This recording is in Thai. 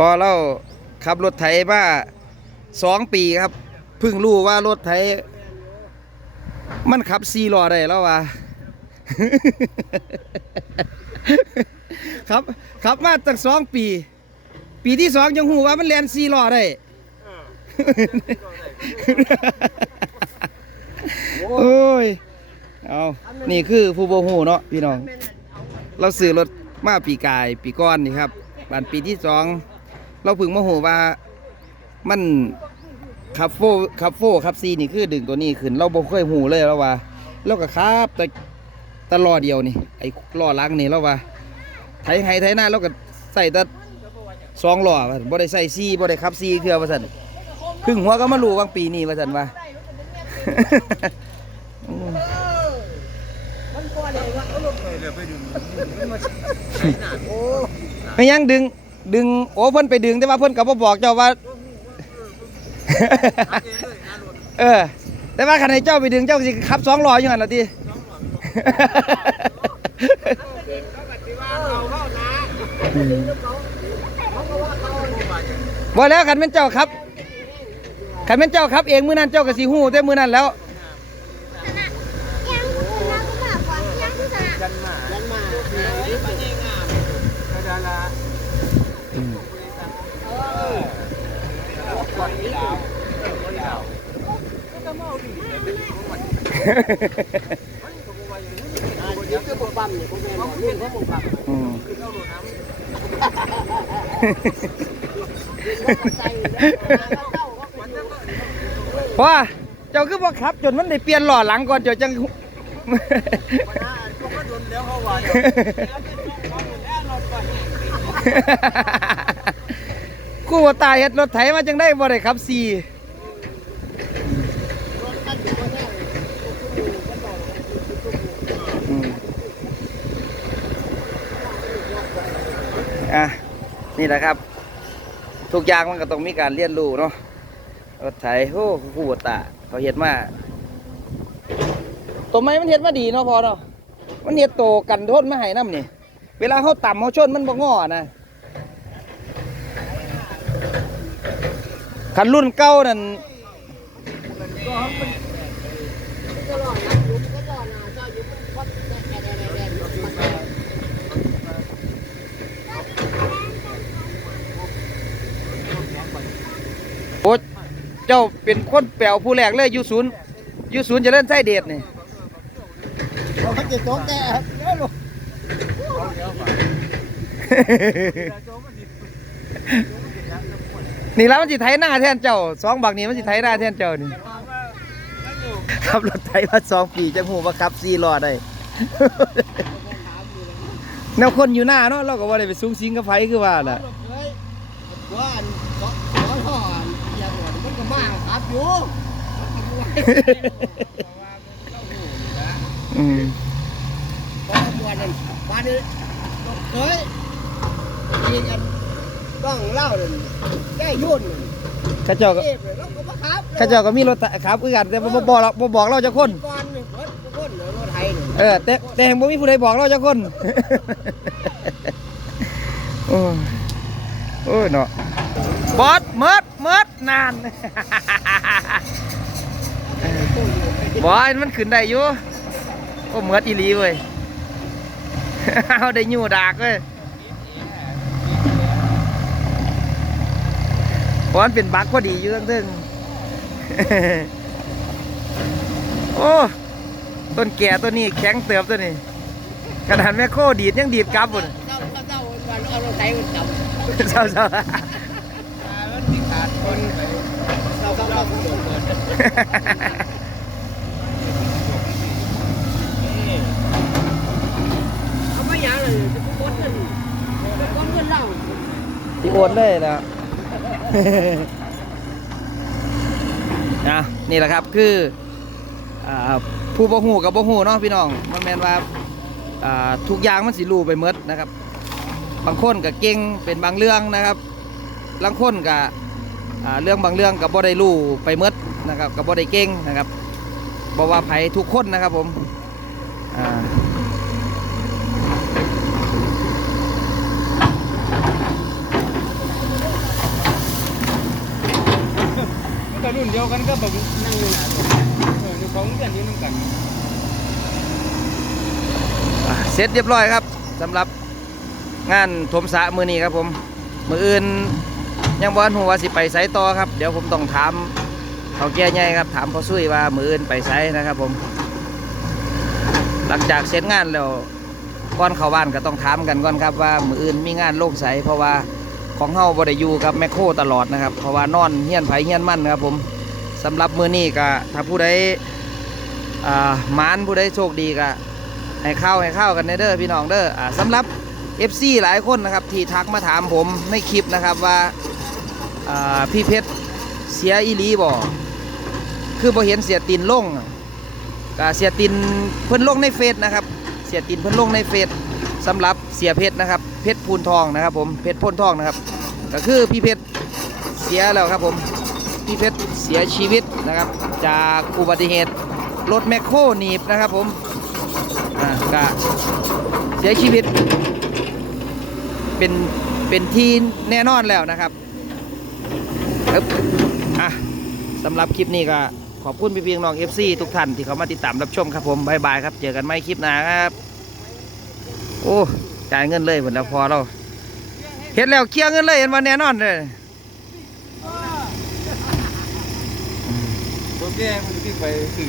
พอเราขับรถไถมาสองปีครับเพิ่งรู้ว่ารถไถมันขับซีล้อได้แล้ววะครับขับมาตั้งสองปี ปีที่สองยังหูว่ามันแลนซีล้อได้โอ้ยเอานี่คือผู้โบหูเนาะพี่น้อง เราซื้อรถมาปีกายปีก้อนนี่ครับบานปีที่สอง เราเพึ่งมาหูว่ามันขับโฟขับโฟขับซีนี่คือดึงตัวนี้ขึ้น เราบ่เคยหูเลยแล้วว่าเราก็ครับแต่แตลอเดียวนี่ไอ้ล้อหลังนี่เราว่าไถไห้ไถหน้าเราก็ใส่แต่สองล้อว่าซั่นบ่ได้ใส่ซีบ่ได้ขับซีคือว่าซั่นเพึ่งหัวก็มารู้วางปีนี้ว่าซั่นว่าไม่ยังดึง ดึงโอ้เพิ่นไปดึงแต่ว่าเพิ่นก็บ่บอกเจ้าว่า เออ แต่ว่าคันให้เจ้าไปดึงเจ้าก็สิขับสองล้ออยู่หั่นล่ะติบ่แล้วคันเป็นเจ้าครับคันเป็นเจ้าครับ เองมื้อนั้นเจ้าก็สิฮู้แต่มื้อนั้นแล้ว ยังคือนักมากกว่ายังคือสนะยันมายันมา อืมเพราะว่าเจ้าคือบ่ขับ จนมันได้เปลี่ยนหล้อหลังก่อนเจ้าจังกูว่าตายเฮ็ดรถไถมาจังได้บ่ได้ขับสี่ อะนี่แหละครับ ทุกอย่างมันก็ต้องมีการเรียนรู้เนาะรถไถโอ้กูว่าตาเขาเฮ็ดมาตัวไม้มันเฮ็ดมาดีเนาะพอเนาะมันเฮ็ดโตกันทนมาให้น้ำนี่เวลาเขาต่ำเขาชนมันบ่งอนะคันรุ่นเก่านั่นโอ้ เจ้าเป็นคนแปลวผู้แรกเลยอยู่ศูนย์อยู่ศูนย์เจะเล่นไส้เดชนี่เขาจะโต๊ะแต่เยอะลูกนี่แล้วมันสิไถหน้าแทนเจ้าสองบักนี้มันสิไถหน้าแทนเจ้านี่ขับรถไถมาสองปีจังหูว่าขับสี่ล้อได้แนวคนอยู่หน้าเนาะเราก็ว่าได้ไปสูงสิงกับไฟคือว่าน่ะเฮ้ อยู่อืมเพราะตัวนั้นบ้านนี้เฮ้ยยิงกันต้องเล่าเลยแก้ยุ่นข้าเจ้าก็เก็บเลยแล้วก็มาขับข้าเจ้าก็มีรถขับคือกันแต่บ่บ่บอกเราบ่บอกเราจะคนก่อนหนึ่งรถคนหนึ่งรถไทยหนึ่งเออแต่แต่แห่งบ่มีผู้ใดบอกเราจะคน โอ้ยโอ้ยเนาะ เมิดเมิดนานบอสมันขึ้นได้อยู่โอ้เมิดอีลีเว้ยเอาได้ยู่ดากเว้ยบอสเป็นบักพอดีอยู่ทั้งทึงโอ้ต้นแก่ต้นนี้แข็งเติบตัวนี้ขนาดแม่โคดีดยังดีดกลับบุญเจ้าเจ้าเอารถไทยมันจับเศร้าเศร้า คนเจ้าเจ้าเจ้าผู้โดนเอาไม่ยังเลยจะไปกดเงินไปกดเงินเราที่โอนเลยนะนะนี่แหละครับคือผู้บ่หูกับบ่หูเนาะพี่น้องมันแมนว่าทุกอย่างมันสิรูไปหมดนะครับ บางคนก็เก่งเป็นบางเรื่องนะครับบางคนก็อ่า เรื่องบางเรื่องกับบ่ได้รู้ไปมืดนะครับกับบ่ได้เก่งนะครับบอกว่าไผทุกคนนะครับผมก็รุ่นเดียวกันก็แบบนั่งอยู่หนาเอออยู่ของเพื่อนี้น้ำกันเสร็จเรียบร้อยครับสำหรับงานถมสะมือนี้ครับผมมืออื่น ยังบอลหัวสิไปไสต่อครับ เดี๋ยวผมต้องถามเขาแก่ใหญ่ครับ ถามพ่อซุยว่ามืออื่นไปไสนะครับผม หลังจากเสร็จงานแล้วก่อนเข้าบ้านก็ต้องถามกันก่อนครับว่ามืออื่นมีงานโล่งใสเพราะว่าของเฮาบ่ได้อยู่กับแมคโครตลอดนะครับ เพราะว่านอนเฮียนไผเฮียนมันครับผมสำหรับมือนี้ก็ถ้าผู้ใดอ่าหมานผู้ใดโชคดีก็ให้เข้าให้เข้ากันเด้อพี่น้องเด้ออ่าสำหรับ FC หลายคนนะครับที่ทักมาถามผมในคลิปนะครับว่า พี่เพชรเสียอีลีบ่คือบ่เห็นเสียตินลงก็เสียตินเพิ่นลงในเฟซนะครับ เสียตินเพิ่นลงในเฟซสำหรับเสียเพชรนะครับ เพชรพูนทองนะครับ ผมเพชรพ่นทองนะครับ ก็คือพี่เพชรเสียแล้วครับผมพี่เพชรเสียชีวิตนะครับ จากอุบัติเหตุรถแมคโครหนีบนะครับผมก็เสียชีวิตเป็นเป็นที่แน่นอนแล้วนะครับ ครับอะสำหรับคลิปนี้ก็ขอบคุณพี่เพียงน้อง FC ทุกท่านที่เขามาติดตามรับชมครับผมบายบายครับ เจอกันไม่คลิปหน้าครับ โอ้จ่ายเงินเลยหมดแล้วพอเราเห็นแล้วเคลียร์เงินเลยเห็นว่าแน่นอนเลยโอเคมันจะไปสื่อ